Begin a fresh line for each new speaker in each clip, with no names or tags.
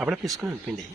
అప్పుడే పిసుకుని అనిపింది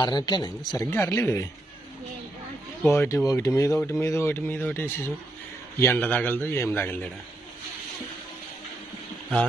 ఆరినట్లేనా ఇంకా సరిగ్గా ఆరలేవు ఇవి ఒకటి ఒకటి మీద ఒకటి మీద ఒకటి మీద ఒకటి వేసేసి ఎండ తగలదు ఏం తగలలేడా ఆ?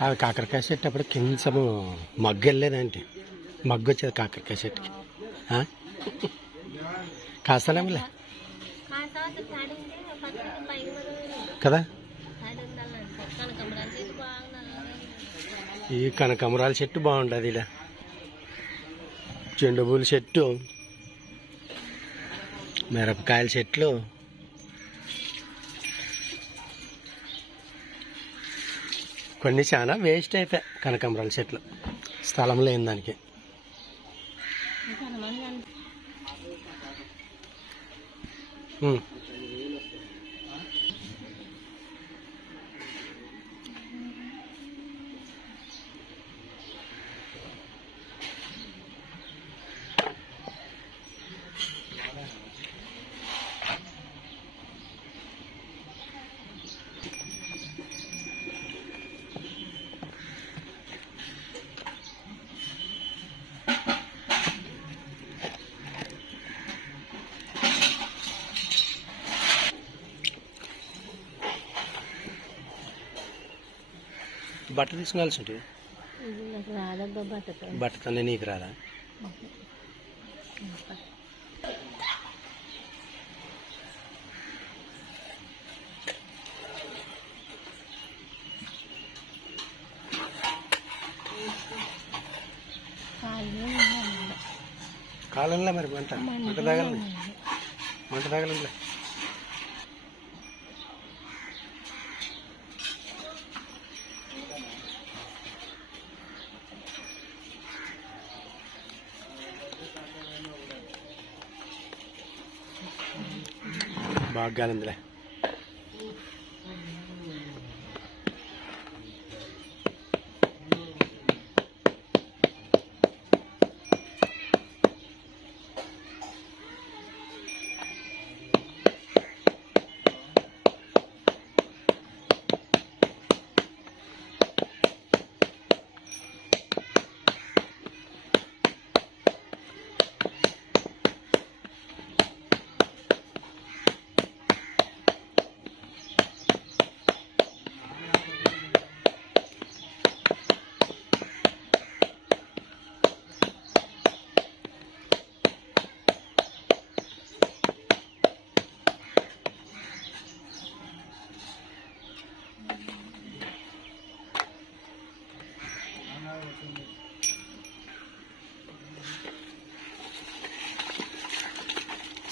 అది కాకరకాయ చెట్టు అప్పుడు కించము మగ్గు వెళ్ళేదంటే మగ్గు వచ్చేది కాకరకాయ చెట్టుకి ఆ? కదా? ఈ కనకమరాల చెట్టు బాగుంటుంది ఇలా చెండు పూల చెట్టు మిరపకాయల చెట్లు కొన్ని చాలా వేస్ట్ అయిపోయాయి కనకాంబరాల చెట్లు. స్థలం లేని దానికి. బట్ట తీసుకునాల్సి ఉంటుంది
రాదబ్బా బట్టతో
నీకు రాదా? కాలంలో మరి మంట? మంట తగలండి మంట తగలండి బాగా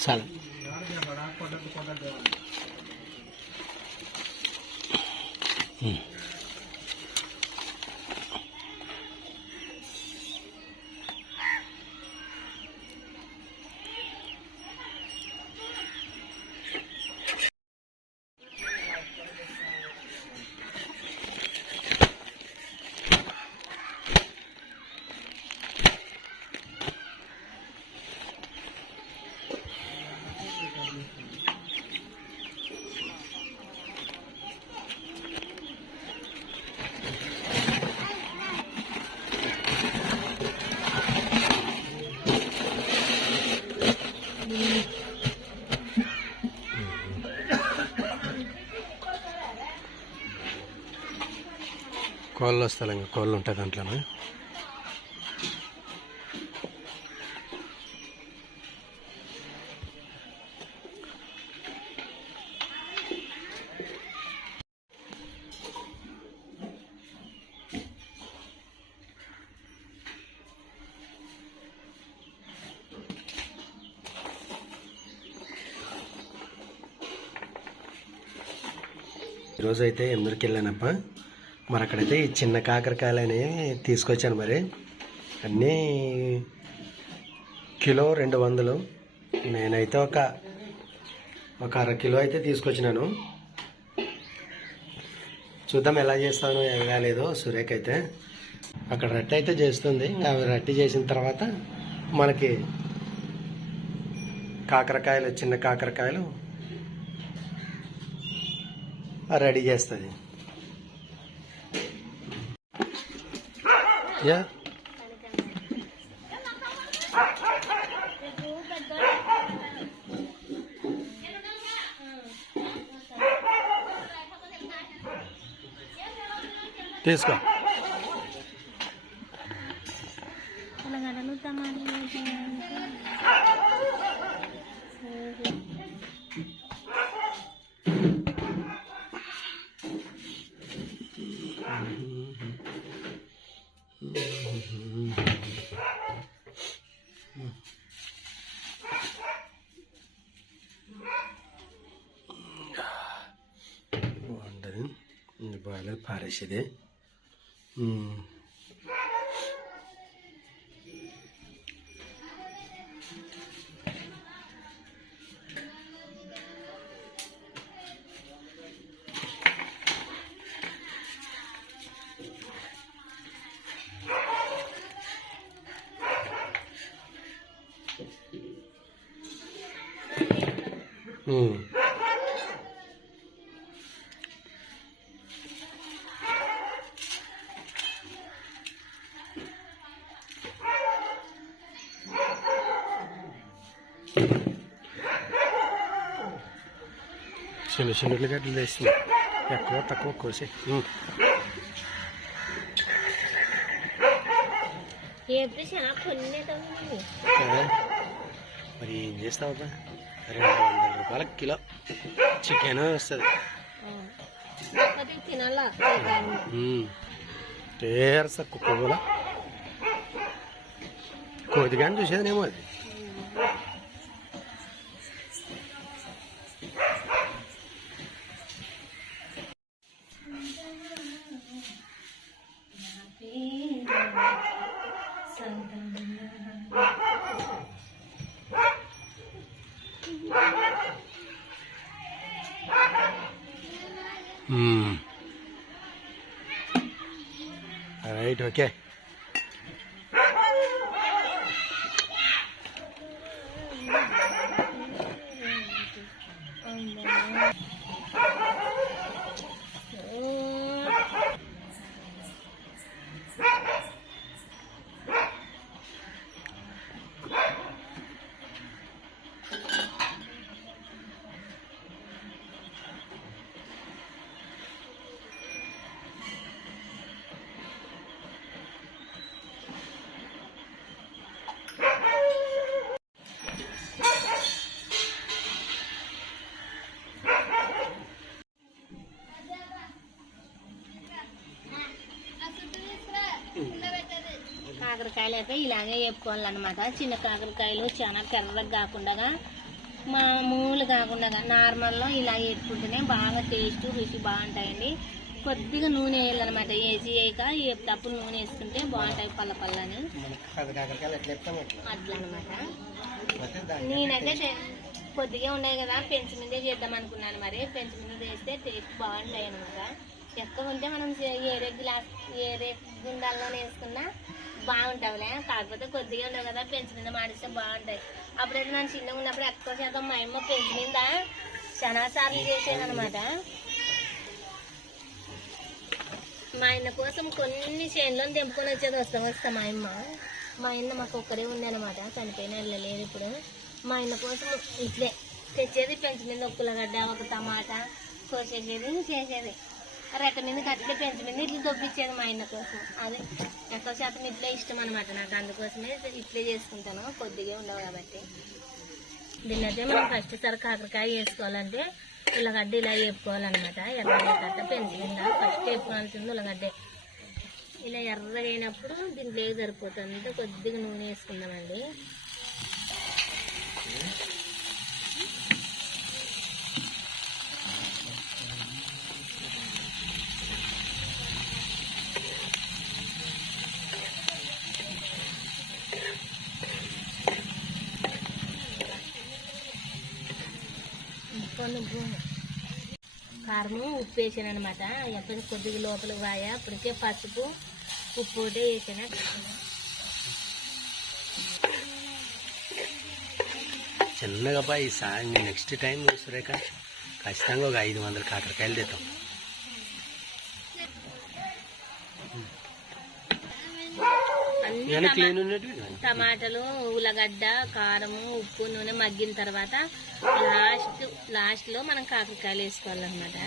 سلام కోళ్ళు వస్తాయి ఇంకా కోళ్ళు ఉంటాయి దాంట్లోనే. ఈరోజైతే అయితే ఎందుకు వెళ్ళానప్ప? మరి అక్కడైతే ఈ చిన్న కాకరకాయలని తీసుకొచ్చాను మరి. అన్నీ కిలో రెండు వందలు. నేనైతే ఒక ఒక అర కిలో అయితే తీసుకొచ్చినాను. చూద్దాం ఎలా చేస్తాను ఎలా లేదో సురేఖ అయితే. అక్కడ రట్టి అయితే చేస్తుంది. అవి రట్టి చేసిన తర్వాత మనకి కాకరకాయలు చిన్న కాకరకాయలు రెడీ చేస్తుంది. యా తీసుకో 바르시되 음. 음. చిన్న చిన్న ఉల్లిగడ్డలు వేసి ఎక్కువ తక్కువ కోసి? మరి ఏం చేస్తావు? రెండు వందల రూపాయల కిలో చికెన్ వస్తుంది టేరస కుక్క కూడా కోతిగాని చూసేదేమో అది రైట్ ఓకే
కాకరకాయలు అయితే ఇలాగే వేపుకోవాలన్నమాట చిన్న కాకరకాయలు చాలా కర్రగా కాకుండా మామూలు కాకుండా నార్మల్లో ఇలా వేపుకుంటేనే బాగా టేస్ట్ రుచి బాగుంటాయండి. కొద్దిగా నూనె వేయాలన్నమాట. వేసి వేయక తప్పుడు నూనె వేసుకుంటే బాగుంటాయి పల్ల పళ్ళని అట్లా అనమాట నేనైతే కొద్దిగా ఉన్నాయి కదా పెంచి మీదే చేద్దాం అనుకున్నాను మరి. పెంచి మీద చేస్తే టేస్ట్ బాగుంటాయి అనమాట ఎక్కువ ఉంటే మనం ఏరే గ్లాస్ ఏరే గుండాల్లో వేసుకున్నా బాగుంటావులే. కాకపోతే కొద్దిగా ఉండవు కదా పెంచి మీద మాడిస్తే బాగుంటాయి. అప్పుడైతే నన్ను చిన్నగా ఉన్నప్పుడు ఎక్కువ శాతం మా అమ్మ పెంచు మీద చాలా సార్లు మా ఆయన కోసం కొన్ని చేనులను తెంపుకొని వచ్చేది వస్తాం వస్తాం మా అమ్మ. మా ఆయన మాకు ఒక్కడే ఉంది అనమాట చనిపోయిన వెళ్ళలేదు ఇప్పుడు. మా ఆయన కోసం ఇట్లే తెచ్చేది పెంచి మీద ఒక పుల్లగడ్డ ఒక టమాటా కోసేసేది చేసేది. రెక్క మీద కట్టితే పెంచి ఇట్లా దొబ్బిచ్చేది మా ఆయన కోసం. అది ఎక్కువ శాతం ఇట్లే ఇష్టం అనమాట నాకు. అందుకోసమే ఇట్లే చేసుకుంటాను. కొద్దిగా ఉండవు కాబట్టి. దీన్ని అయితే మనం ఫస్ట్ సరి కాకరకాయ వేసుకోవాలంటే ఉల్లగడ్డ ఇలా వేపుకోవాలన్నమాట. ఎర్రగడ్డ కట్ట ఫస్ట్ వేపుకోవాల్సింది ఉల్లగడ్డే. ఇలా ఎర్రగా అయినప్పుడు దీంట్లో సరిపోతుంది కొద్దిగా నూనె వేసుకుందామండి కొన్ని భూమి కారము ఉప్పు వేసాను అనమాట ఎంత కొద్దిగా లోపలికి వాయా అప్పటికే పసుపు ఉప్పు ఒకటే వేసాను.
చిన్నగా పా ఈ నెక్స్ట్ టైం సురేఖ. ఖచ్చితంగా ఒక ఐదు వందల కాకరకాయలు తెస్తాం
అన్ని
నేను
టమా-
క్లీన్ ఉన్నట్టు
టమాటాలు ఉల్లగడ్డ కారము ఉప్పు నూనె మగ్గిన తర్వాత లాస్ట్ లాస్ట్లో మనం కాకరకాయలు వేసుకోవాలన్నమాట.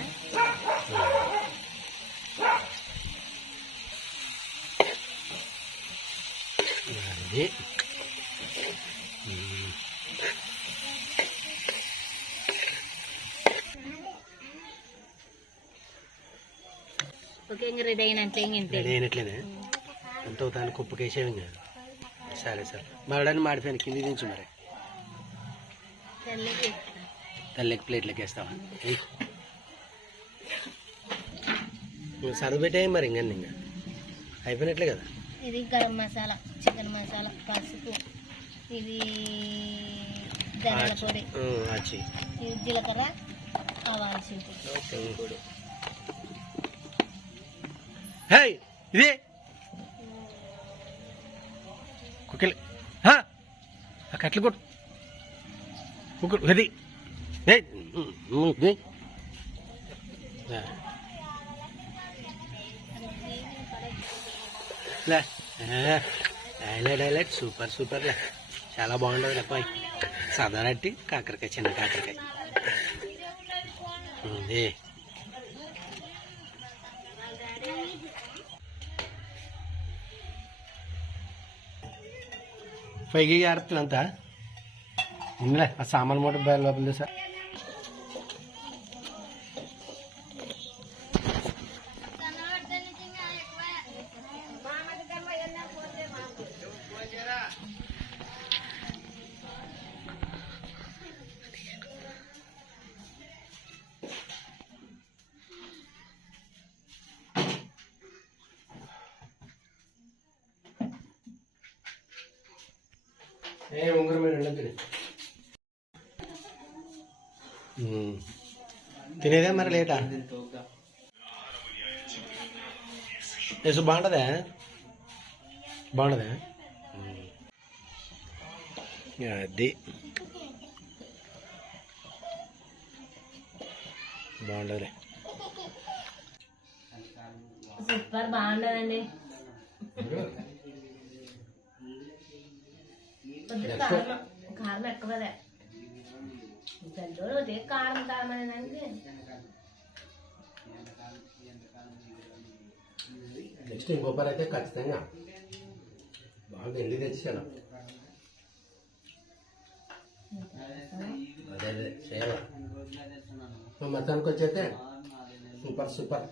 ఓకే ఇంక రెడీ అయినట్లే ఇంక ఇంతే.
రెడీ అయినట్లేనే. ఎంత అవుతాను కుప్పకేసేవి ఇంకా సరే సరే. మరడని మాడిపోయాను. కింది దించు మరి.
తెల్లకి
ప్లేట్లకి వేస్తావా సరువు పెట్టేయి మరి ఇంకా ఇంకా. అయిపోయినట్లే కదా?
ఇది గరం మసాలా చికెన్ మసాలా పసుపు ఇది ధనియాల పొడి.
అచ్చి
ఇది జీలకర్ర కావాల్సింది
హే ఇది కట్లు కొట్టు. కుక్కడు అది ఏయ్, లే. సూపర్ సూపర్ లే. చాలా బాగుంటుంది సాదా రట్టి కాకరకాయ చిన్న కాకరకాయ. ఉమ్, ఏ పైకి ఆడుతుంది అంతా ఇందులే ఆ సామాన్ మూట బయలు లోపల సార్ ఏ ఉంగరం మీరు ఉండదు తినేదే మరి లేటా? ఏసు బాగుంటుందా? బాగుంటుందా? అది. బాగుండదులే
సూపర్ బాగుండదండి కొద్దిగా కారం కారం ఎక్కువదే పెద్దోడు ఒకటే కారం కారం అనేదానికి
నెక్స్ట్ ఇంకొకరు అయితే ఖచ్చితంగా బాగా ఎండి తెచ్చాను అదే అదే చేయాలి మొత్తానికి వచ్చైతే సూపర్ సూపర్